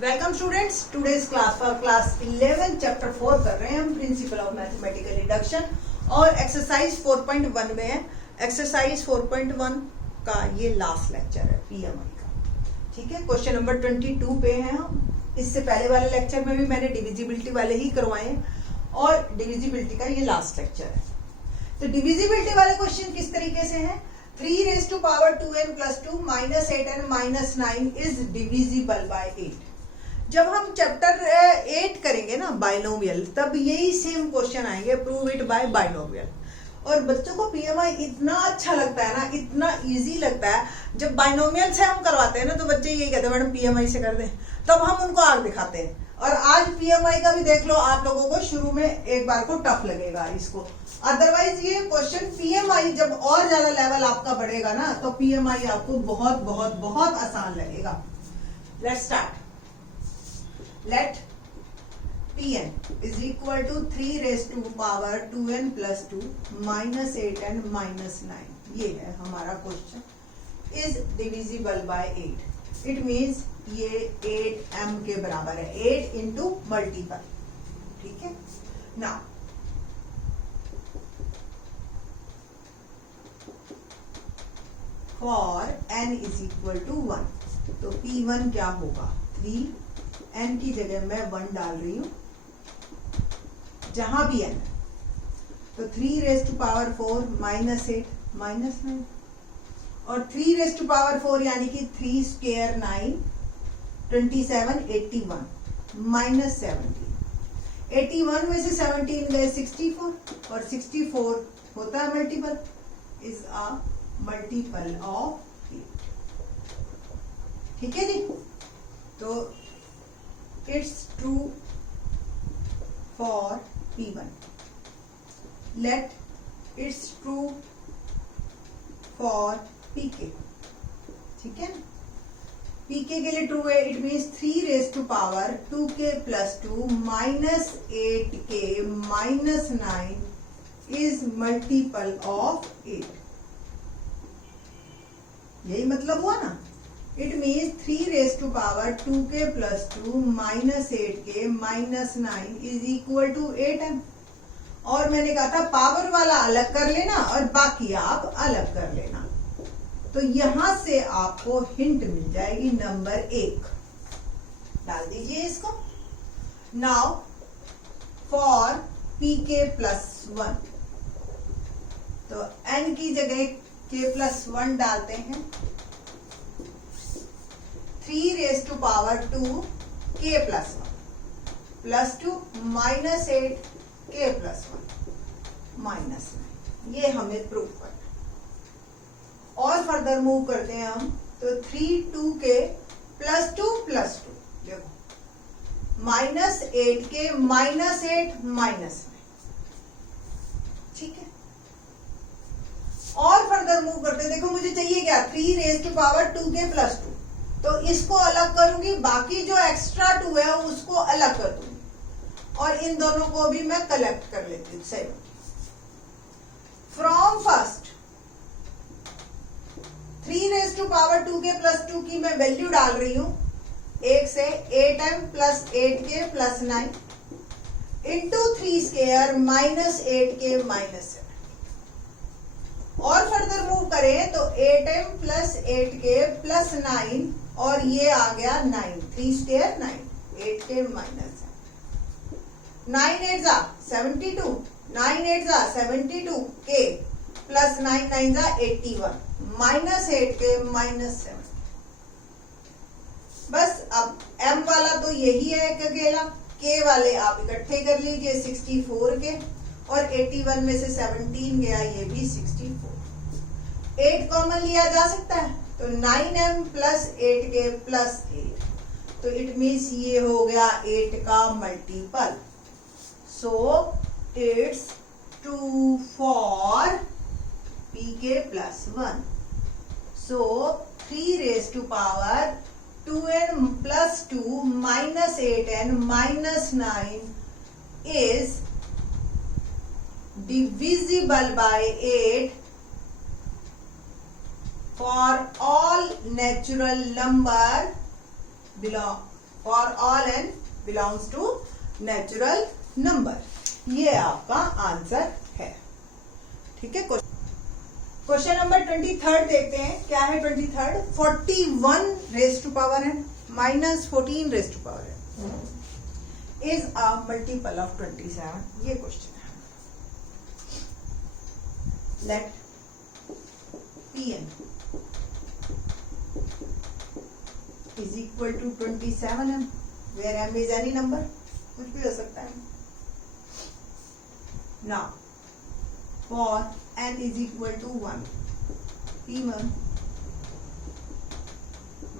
Welcome students, today's class for class 11 chapter 4 कर रहे हैं हम, प्रिंसिपल ऑफ मैथमेटिकल रिडक्शन और एक्सरसाइज 4.1 में है। एक्सरसाइज 4.1 का ये लास्ट लेक्चर है पीएमआई का। ठीक है, क्वेश्चन नंबर 22 पे हैं हम। इससे पहले वाले लेक्चर में भी मैंने डिविजिबिलिटी वाले ही करवाए हैं और डिविजिबिलिटी का ये लास्ट लेक्चर है। तो डिविजिबिलिटी वाले क्वेश्चन किस तरीके से हैं? 3 raised to power 2n plus 2 minus 8n minus 9 is divisible by 8। जब हम चैप्टर 8 करेंगे ना बाइनोमियल, तब यही सेम क्वेश्चन आएंगे, प्रूव इट बाय बाइनोमियल। और बच्चों को पीएमआई इतना अच्छा लगता है ना, इतना इजी लगता है। जब बाइनोमियल से हम करवाते हैं ना तो बच्चे यही कहते हैं मैडम पीएमआई से कर दें, तब हम उनको आग दिखाते हैं। और आज पीएमआई का भी देख लो, आप लोगों को शुरू में एक बार को टफ लगेगा इसको। अदरवाइज ये क्वेश्चन पीएमआई जब और ज्यादा लेवल आपका बढ़ेगा ना तो पीएमआई आपको बहुत बहुत बहुत आसान लगेगा। Let's start. Let Pn is equal to 3 raised to power 2n plus 2 minus 8n minus 9। ये है हमारा question. is divisible by 8। It means ये 8m के बराबर है, 8 इंटू मल्टीपल। ठीक है ना। For n is equal to 1, तो P1 क्या होगा? 3, n की जगह मैं 1 डाल रही हूं जहां भी n। तो 3 raised to power 4 minus 8 minus 9 और 3 raised to power 4 यानी कि 3 square 9 27 81 minus 17। 81 में से 17 गए 64 और 64 होता है multiple, is a multiple of 8। ठीक है जी। तो it's true for P1। Let it's true for PK। ठीक है, PK के लिए ट्रू है। It means 3 raised to power 2k plus 2 minus 8k minus 9 is multiple of 8। यही मतलब हुआ ना। It means 3 raised to power 2k plus 2 minus 8k minus 9 is equal to 8m। और मैंने कहा था पावर वाला अलग कर लेना और बाकी आप अलग कर लेना। तो यहां से आपको हिंट मिल जाएगी नंबर 1। डाल दीजिए इसको। नाउ फॉर pk plus 1, तो n की जगह k plus 1 डालते हैं। 3 raised to power 2 k plus 1 plus 2 minus 8 k plus 1 minus 9। ये हमें प्रूव करना। और फर्दर मूव करते हैं हम, तो 3 2k plus 2 plus 2, देखो minus 8k minus 8 minus 9। ठीक है, और फर्दर मूव करते हैं। देखो मुझे चाहिए क्या? 3 raised to power 2k plus 2, तो इसको अलग करूंगी, बाकी जो एक्स्ट्रा 2 है उसको अलग कर दूंगी और इन दोनों को भी मैं कलेक्ट कर लेती हूँ। 7 from first 3 raised to power 2k plus 2 की मैं वैल्यू डाल रही हूं 1 से 8m plus 8k plus 9 into 3 square minus 8k minus 7। और फर्दर मूव करें तो 8m plus 8k plus 9 और ये आ गया 9, 3 स्क्वायर 9, 8k minus 9 8 जा 72, 9 8 जा 72 k plus 9 9 जा 81 minus 8k minus 7। बस अब m वाला तो यही है एक अकेला, k वाले आप इकट्ठे कर लीजिए 64 के, और 81 में से 17 गया, ये भी 64। 8 कॉमन लिया जा सकता है, तो 9m plus 8k plus 8, तो इट मीन्स ये हो गया 8 का multiple. So it's true for pk plus 1। So 3 raised to power 2n plus 2 minus 8n minus 9 is divisible by 8 for all natural number belong for all n belongs to natural number. ये आपका answer है। ठीक है, question number 23 देखते हैं। क्या है 23? 41 raise to power n minus 14 raise to power n is a multiple of 27। ये क्वेश्चन है। Let Pn is equal to 27m, where m is any number, कुछ भी हो सकता है। Now for n is equal to 1, P1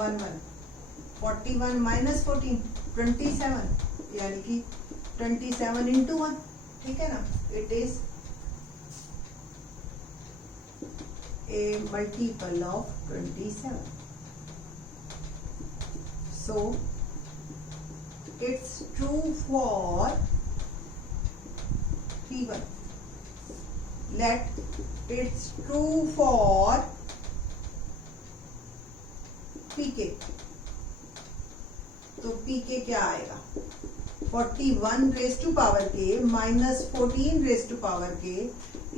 1 1, 41 minus 14 27, यानी कि 27 into 1। ठीक है ना, it is a multiple of 27, so it's true for P1, let it's true for PK। तो PK क्या आएगा? 41 raise to power k minus 14 raise to power k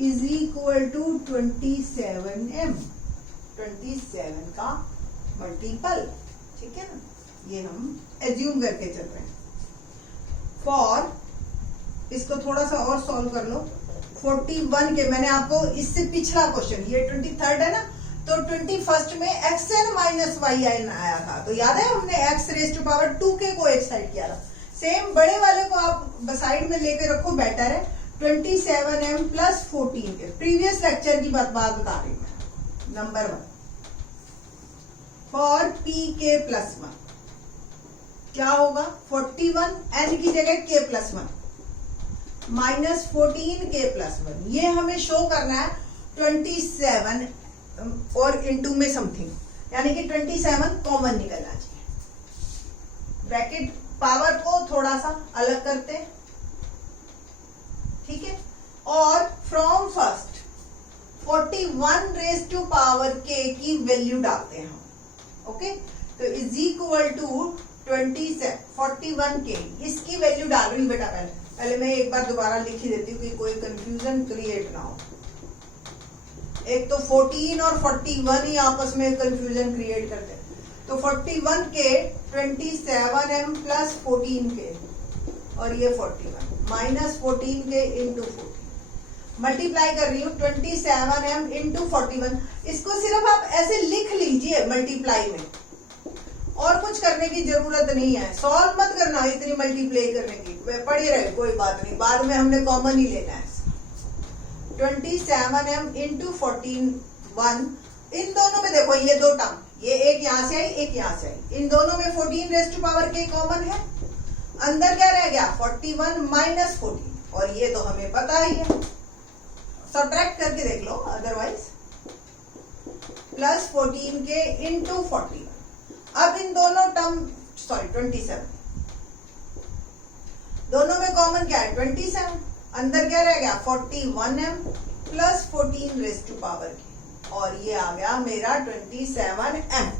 is equal to 27m, 27 का multiple. ठीक है ना, ये हम एज्यूम करके चल रहे हैं। फॉर इसको थोड़ा सा और सॉल्व कर लो। 41 के मैंने आपको इससे पिछला क्वेश्चन, ये 23 है ना, तो 21 में xn माइनस yn आया था, तो याद है हमने x raise to power 2k को एक साइड किया था। सेम बड़े वाले को आप साइड में लेके रखो, बेटर है। 27m प्लस 14 के प्रीवियस लेक्चर की बात बता रही हूं मैं। नंबर 1 फॉर pk प्लस 1 क्या होगा? 41 n की जगह k plus 1 minus 14k plus 1। ये हमें शो करना है 27 और इनटू में समथिंग, यानी कि 27 कॉमन निकलना चाहिए। ब्रैकेट पावर को थोड़ा सा अलग करते हैं। ठीक है, और from first 41 raise to power k की वैल्यू डालते हैं हम। ओके, तो इज इक्वल टू 41k, इसकी वैल्यू डाल रही हूं बेटा। पहले मैं एक बार दोबारा लिख ही देती हूँ कि कोई कंफ्यूजन क्रिएट ना हो। एक तो 14 और 41 ही आपस में कंफ्यूजन क्रिएट करते हैं। तो 41 के 27m प्लस 14k और ये 41 माइनस 14k इंटू 14 मल्टीप्लाई कर रही हूँ 27m इंटू 41। इसको सिर्फ आप ऐसे लिख लीजिए मल्टीप्लाई में, और कुछ करने की जरूरत नहीं है। सॉल्व मत करना इतनी मल्टीप्लाई करने की, पड़ी रहे कोई बात नहीं, बाद में हमने कॉमन ही लेना है। 27m इंटू 41, इन दोनों में देखो ये दो टर्म, ये एक यहां से आई एक यहां से आई, इन दोनों में 14 raise to power k common है। अंदर क्या रह गया? 41 माइनस 14, और ये तो हमें पता ही है, सब्ट्रैक्ट करके देख लो अदरवाइज। Plus 14k into 41। अब इन दोनों टर्म 27, दोनों में कॉमन क्या है? 27। अंदर क्या रह गया? 41m plus 14 raise to power k, और ये आ गया मेरा 27m।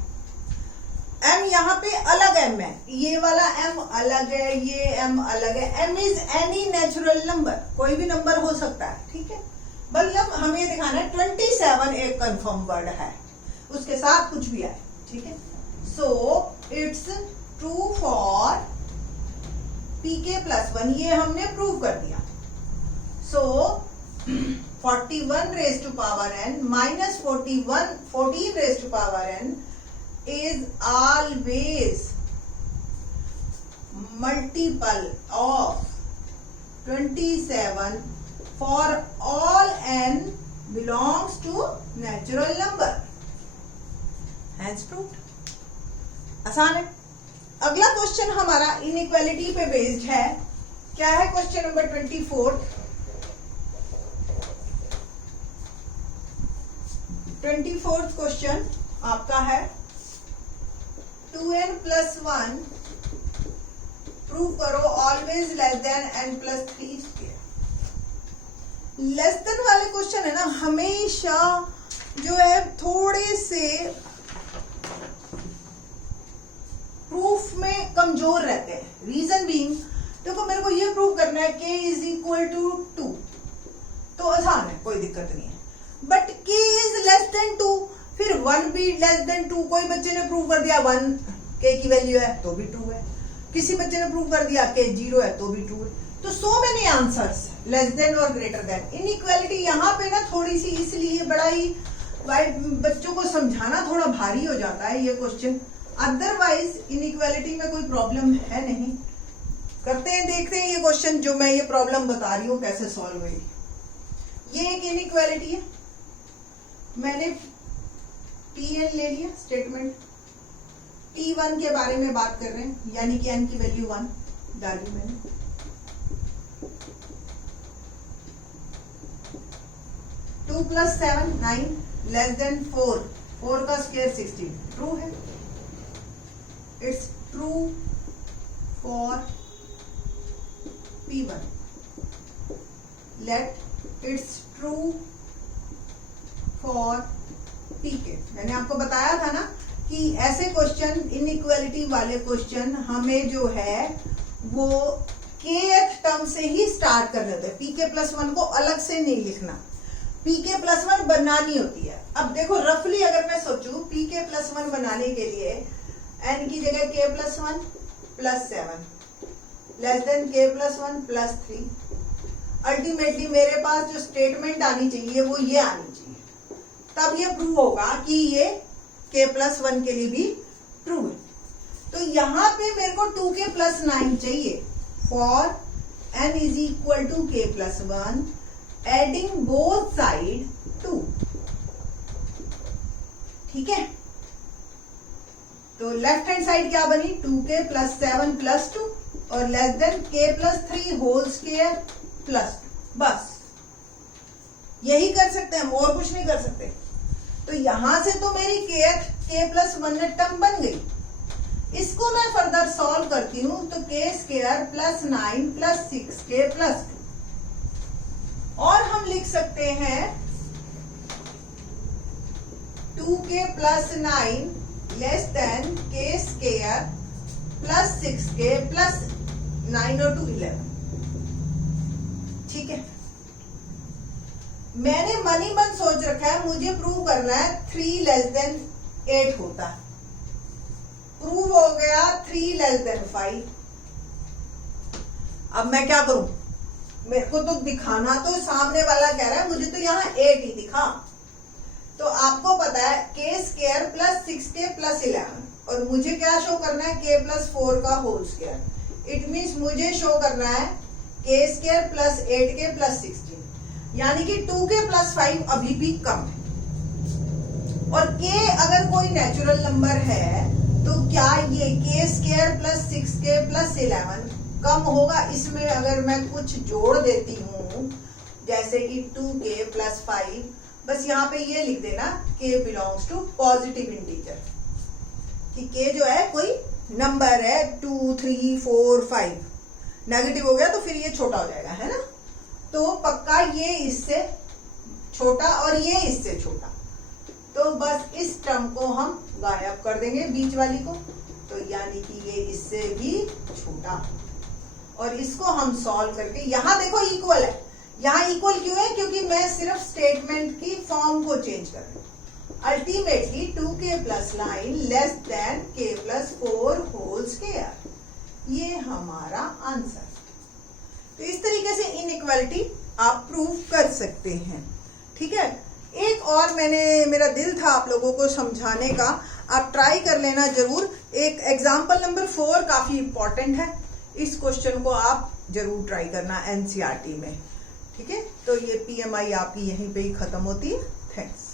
m यहाँ पे अलग m है, ये वाला m अलग है, ये m अलग है। m is any natural number, कोई भी नंबर हो सकता है। ठीक है, मतलब हमें दिखाना है 27 एक कंफर्म वर्ड है, उसके साथ कुछ भी आए। ठीक है, so it's true for pk plus 1, ये हमने प्रूव कर दिया। So 41 raise to power n minus 14 raise to power n is always multiple of 27 for all n belongs to natural number. Hence proved. आसान है। अगला क्वेश्चन हमारा inequality पे based है। क्या है क्वेश्चन नंबर 24? 24th क्वेश्चन आपका है 2n प्लस 1 प्रूव करो always less than n plus 3 square. Less than वाले क्वेश्चन है ना, हमेशा जो है थोड़े से प्रूफ में कमजोर रहते हैं। रीजन बीइंग, देखो मेरे को ये प्रूव करना है k इज इक्वल टू 2, तो आसान है, कोई दिक्कत नहीं है। But k is less than 2, फिर 1 भी लेस देन 2। कोई बच्चे ने प्रूव कर दिया 1 k की वैल्यू है तो भी ट्रू है, किसी बच्चे ने प्रूव कर दिया k 0 है तो भी ट्रू है। तो so many answers less than और ग्रेटर देन। इनइक्वालिटी यहाँ पे ना थोड़ी सी इसलिए बड़ा ही बच्चों को समझाना थोड़ा भारी हो जाता है ये क्वेश्चन, अदरवाइज इनइक्वालिटी में कोई प्रॉब्लम है नहीं। करते हैं, देखते हैं ये क्वेश्चन जो मैं ये प्रॉब्लम बता रही हूँ कैसे सॉल्व हुई। ये एक इनइक्वालिटी है, मैंने Pn ले लिया स्टेटमेंट, P1 के बारे में बात कर रहे हैं, यानी कि n की वैल्यू 1 डाली मैंने। टू प्लस 7 9 लेस देन 4, 4 का स्क्वायर 16, ट्रू है। It's true for P1, let it's true for Pk। मैंने आपको बताया था ना कि ऐसे क्वेश्चन, इनइक्वालिटी वाले क्वेश्चन हमें जो है वो kth टर्म से ही स्टार्ट करने होते हैं। Pk प्लस 1 को अलग से नहीं लिखना, Pk प्लस 1 बनानी होती है। अब देखो रफली अगर मैं सोचूं Pk प्लस 1 बनाने के लिए n की जगह k plus 1 plus 7 less than k plus 1 plus 3, ultimately मेरे पास जो स्टेटमेंट आनी चाहिए वो ये आनी चाहिए, तब ये प्रूव होगा कि ये k प्लस 1 के लिए भी ट्रू है। तो यहाँ पे मेरे को 2k प्लस 9 चाहिए for n is equal to k plus 1 adding both side 2, ठीक है। तो लेफ्ट हैंड साइड क्या बनी, 2k प्लस 7 प्लस 2 और less than k plus 3 whole square plus 2, बस यही कर सकते हैं, और कुछ नहीं कर सकते। तो यहां से तो मेरी k प्लस 1 टर्म बन गई। इसको मैं फर्दर सॉल्व करती हूं तो k square plus 9 plus 6k plus 2, और हम लिख सकते हैं 2k plus 9 less than k square plus 6k plus 9 और 2 11, ठीक है। मैंने मनी मन सोच रखा है, मुझे प्रूव करना है 3 लेस देन 8 होता है, प्रूव हो गया 3 लेस देन 5। अब मैं क्या करूं, मेरे को तो दिखाना, तो सामने वाला कह रहा है मुझे तो यहाँ 8 ही दिखा। तो आपको पता है k square plus 6k plus 11, और मुझे क्या शो करना है k प्लस 4 का होल स्क्वायर। इट मीन्स मुझे शो करना है k square plus 8k plus 16, यानी कि 2k प्लस 5 अभी भी कम है। और k अगर कोई नेचुरल नंबर है तो क्या ये k square plus 6k plus 11 कम होगा? इसमें अगर मैं कुछ जोड़ देती हूँ जैसे कि 2k प्लस 5, बस यहाँ पे ये लिख देना k belongs to positive integer, कि k जो है कोई नंबर है 2 3 4 5, नेगेटिव हो गया तो फिर ये छोटा हो जाएगा, है ना। तो पक्का ये इससे छोटा और ये इससे छोटा, तो बस इस टर्म को हम गायब कर देंगे बीच वाली को, तो यानी कि ये इससे भी छोटा। और इसको हम सॉल्व करके, यहाँ देखो इक्वल है, यहाँ इक्वल क्यों है, क्योंकि मैं सिर्फ स्टेटमेंट की फॉर्म को चेंज कर रही हूँ। Ultimately 2k plus 9 less than k plus 4 whole square, ये हमारा आंसर। तो इस तरीके से इनइक्वालिटी आप प्रूव कर सकते हैं, ठीक है। एक और मेरा दिल था आप लोगों को समझाने का, आप ट्राई कर लेना जरूर। एक एग्जाम्पल नंबर 4 काफी इंपॉर्टेंट है, इस क्वेश्चन को आप जरूर ट्राई करना एनसीईआरटी में, ठीक है। तो ये PMI आपकी यहीं पे ही खत्म होती है। थैंक्स।